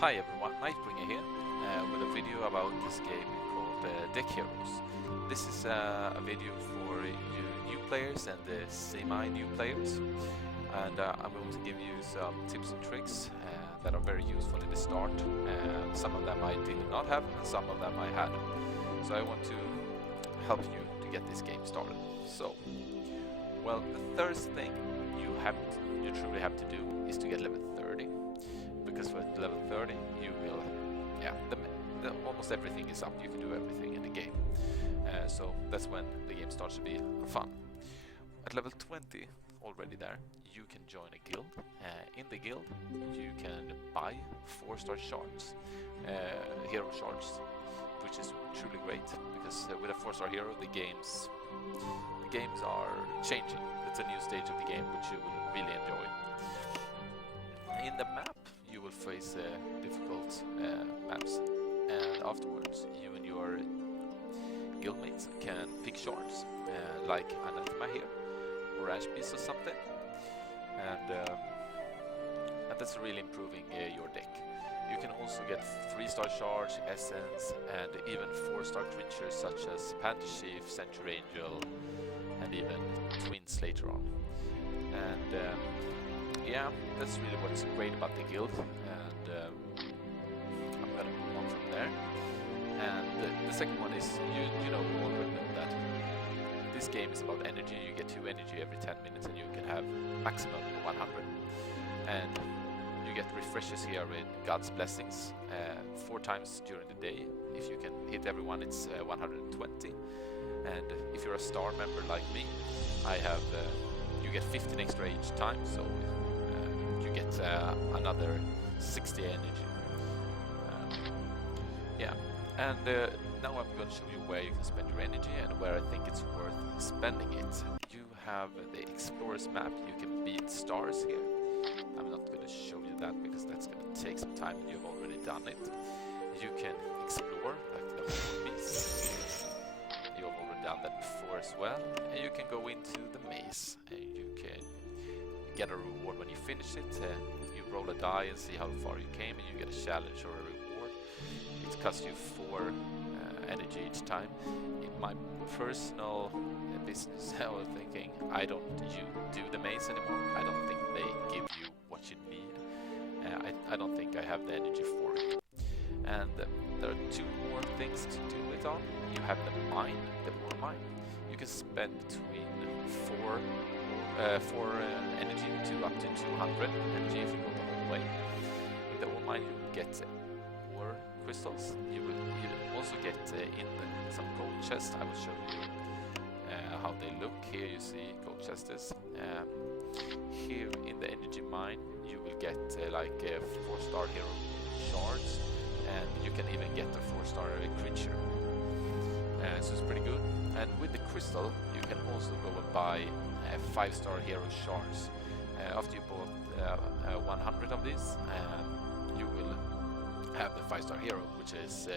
Hi everyone, Nightbringer here with a video about this game called Deck Heroes. This is a video for you new players and the semi-new players, and I'm going to give you some tips and tricks that are very useful in the start. Some of them I did not have and some of them I had. So I want to help you to get this game started. So, well, the first thing you truly have to do is to get level 30. Because for level 30 you will, almost everything is up, you can do everything in the game. So that's when the game starts to be fun. At level 20, already there, you can join a guild. In the guild you can buy 4-star shards, hero shards, which is truly great, because with a 4-star hero the games are changing. It's a new stage of the game which you will really enjoy. In the map you will face difficult maps, and afterwards you and your guildmates can pick shards like Anathema here or Ashbeast or something, and that's really improving your deck. You can also get 3-star shards, essence, and even 4-star creatures such as Panther Chief, Century Angel, and even Twins later on. And yeah, that's really what's great about the guild, and I'm gonna move on from there. And the second one is, you know, already know that this game is about energy. You get 2 energy every 10 minutes and you can have maximum 100. And you get refreshes here in God's Blessings 4 times during the day. If you can hit everyone, it's 120. And if you're a star member like me, I have you get 15 extra each time, so you get another 60 energy. Yeah, and now I'm going to show you where you can spend your energy and where I think it's worth spending it. You have the Explorer's map. You can beat stars here. I'm not going to show you that because that's going to take some time and you've already done it. You can explore like the whole piece. You've already done that before as well. And you can go into the maze and you can get a reward when you finish it. You roll a die and see how far you came, and you get a challenge or a reward. It costs you 4 energy each time. In my personal business, I was thinking, I don't do the maze anymore. I don't think they give you what you need. I don't think I have the energy for it. And there are 2 more things to do it on. You have the mine, the ore mine. You can spend between 4 energy to up to 200 energy if you go the whole way. In the ore mine you will get ore crystals. You will also get some gold chests. I will show you how they look. Here you see gold chests. Here in the energy mine you will get like 4-star hero shards, and you can even get a 4-star creature. So it's pretty good. And with the crystal you can also go and buy 5-star hero shards. After you bought 100 of these, you will have the 5-star hero, which is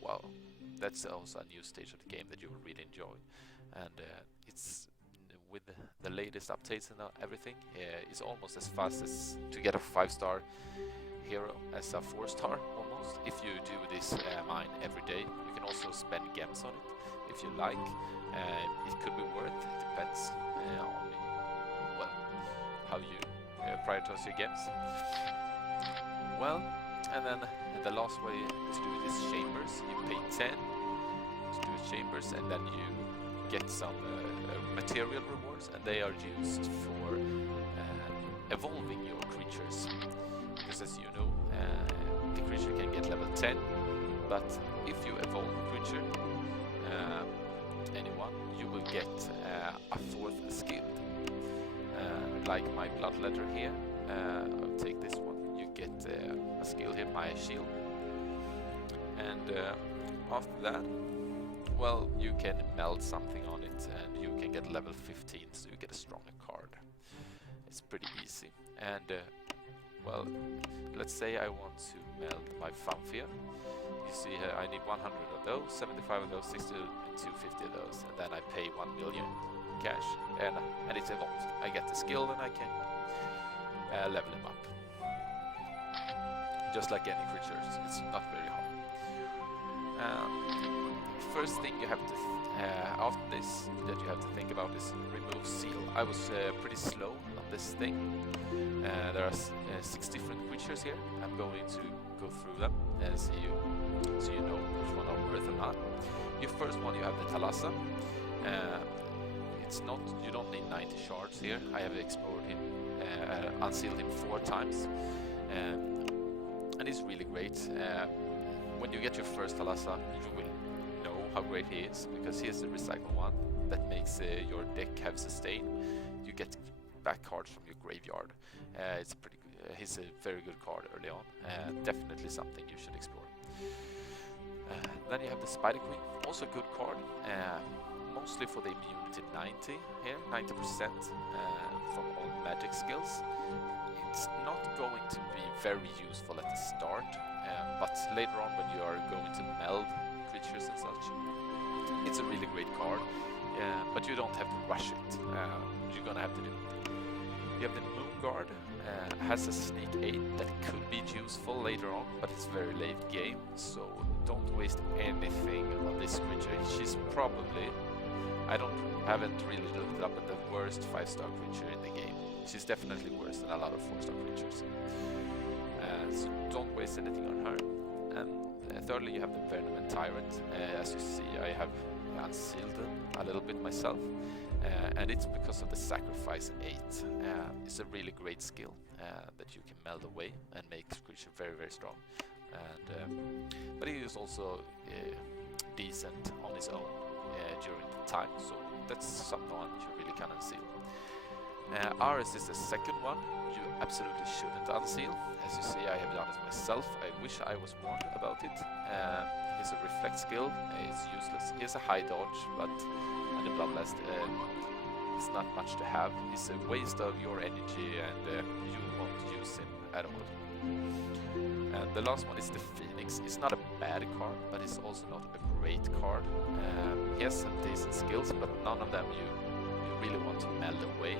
well, that's also a new stage of the game that you will really enjoy. And it's with the latest updates and everything, it's almost as fast as to get a 5-star hero as a 4-star almost. If you do this mine every day, you can also spend gems on it if you like. It could be worth. It depends on well how you prioritize your gems. Well, and then the last way to do it is chambers. You pay 10 to do chambers, and then you get some material rewards, and they are used for evolving your creatures. Because as you know, the creature can get level 10, but if you evolve a creature, anyone, you will get a 4th skill. Like my bloodletter here, I'll take this one. You get a skill here, my shield. And after that, well, you can meld something on it and you can get level 15, so you get a stronger card. It's pretty easy. And well, let's say I want to meld my Funfear. You see here I need 100 of those, 75 of those, 60 and 250 of those, and then I pay 1 million cash, and it's evolved. I get the skill and I can level him up. just like any creatures. It's not very hard. First thing you have to after this that you have to think about is remove seal. I was pretty slow on this thing. There are 6 different creatures here. I'm going to go through them so you know which one are worth or not. Your first one, you have the Thalassa. It's not, you don't need 90 shards here. I have explored him, unsealed him 4 times, and he's really great. When you get your first Thalassa, you will know how great he is, because he is the recycle one that makes your deck have sustain. You get back cards from your graveyard. It's pretty. He's a very good card early on. Definitely something you should explore. Then you have the Spider Queen, also a good card. Mostly for the immunity 90 here, 90% from all magic skills. It's not going to be very useful at the start, but later on when you are going to meld creatures and such, it's a really great card, but you don't have to rush it. You're gonna have to do it. You have the Moon Guard, has a sneak 8 that could be useful later on, but it's very late game, so don't waste anything on this creature. She's probably, haven't really looked up at the worst 5-star creature in the game. She's definitely worse than a lot of 4-star creatures. So don't waste anything on her. And thirdly, you have the Venom and Tyrant. As you see, I have unsealed them a little bit myself. And it's because of the Sacrifice 8. It's a really great skill that you can meld away and make the creature very, very strong. But he is also decent on his own during the time, so that's someone you really can unseal. Ares is the second one you absolutely shouldn't unseal. As you see, I have done it myself. I wish I was warned about it. He's a reflect skill, it's useless. He has a high dodge, but on the Bloodlust it's not much to have. He's a waste of your energy and you won't use him at all. And the last one is the Phoenix. It's not a bad card, but it's also not a great card. He has some decent skills, but none of them you really want to meld away.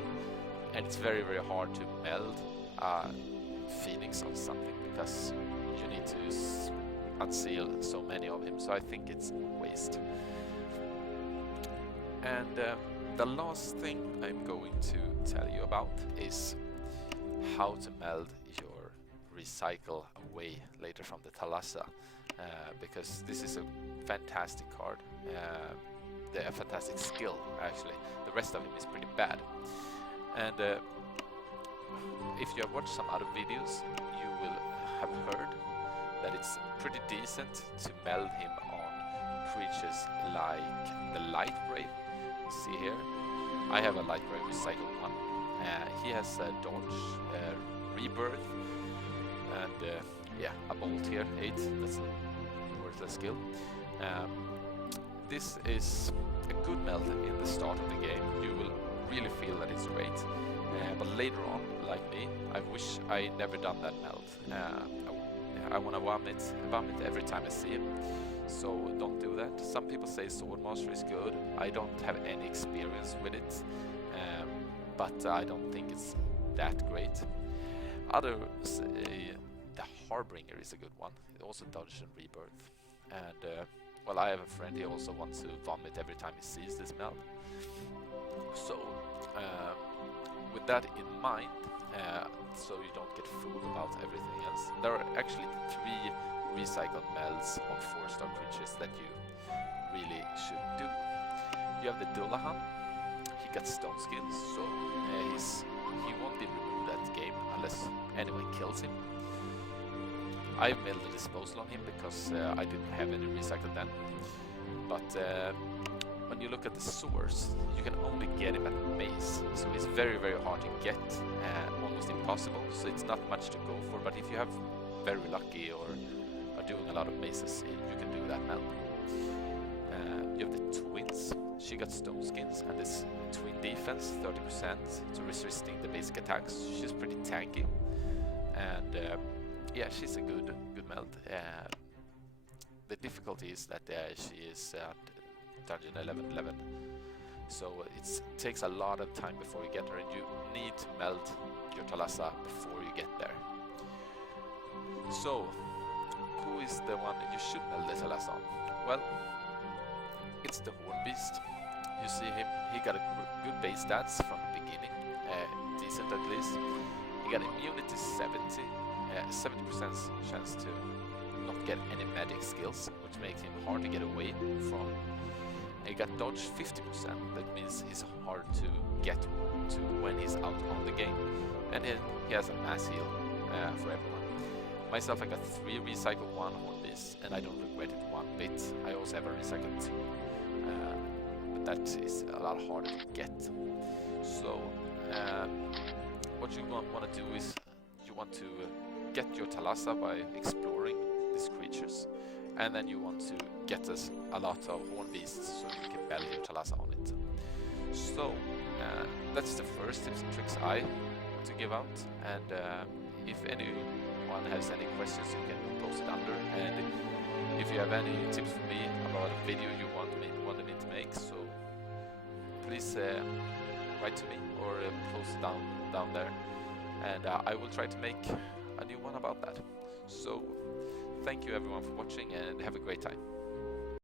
And it's very, very hard to meld Phoenix on something because you need to unseal so many of him. So I think it's a waste. And the last thing I'm going to tell you about is how to meld your recycle away later from the Thalassa, because this is a fantastic card, a fantastic skill actually. The rest of him is pretty bad, and if you have watched some other videos you will have heard that it's pretty decent to meld him on creatures like the Light Brave. You see here, I have a Light Brave recycled one. He has a dodge, rebirth, and yeah, a bolt here, 8, that's a worthless skill. This is a good meld in the start of the game. You will really feel that it's great, but later on, like me, I wish I never done that meld. I want to vomit every time I see him, so don't do that. Some people say Swordmaster is good. I don't have any experience with it, but I don't think it's that great. Others say the Harbinger is a good one. It also dodge and rebirth. And well, I have a friend, he also wants to vomit every time he sees this meld. So with that in mind, so you don't get fooled about everything else, there are actually 3 recycled melds on 4-star creatures that you really should do. You have the Dullahan. He got stone skills, so he won't be removed that game unless anyone kills him. I made the disposal on him because I didn't have any recycled then. But when you look at the source, you can only get him at base, so it's very, very hard to get, almost impossible. So it's not much to go for. But if you have very lucky or are doing a lot of bases, you can do that meld. You have the twins. She got stone skins and this twin defense, 30% to resisting the basic attacks. She's pretty tanky, and yeah, she's a good meld. The difficulty is that she is dungeon 11, so it takes a lot of time before you get her, and you need to meld your Thalassa before you get there. So, who is the one you should meld the Talassa on? Well, it's the Hornbeast. You see him, he got a good base stats from the beginning, decent at least. He got immunity 70, 70% chance to not get any magic skills, which makes him hard to get away from. And he got dodge 50%, that means he's hard to get to when he's out on the game. And he has a mass heal for everyone. Myself, I got 3 recycle 1 Hornbeast, and I don't regret it one bit. I also have a recycle 2. But that is a lot harder to get. So, what you want to do is you want to get your Talassa by exploring these creatures, and then you want to get a lot of Hornbeasts so you can meld your Talassa on it. So, that's the first tips and tricks I want to give out, and if anyone has any questions, you can post it under, and if you have any tips for me about a video you wanted me to make, so please write to me or post it down there, and I will try to make a new one about that. So thank you everyone for watching, and have a great time.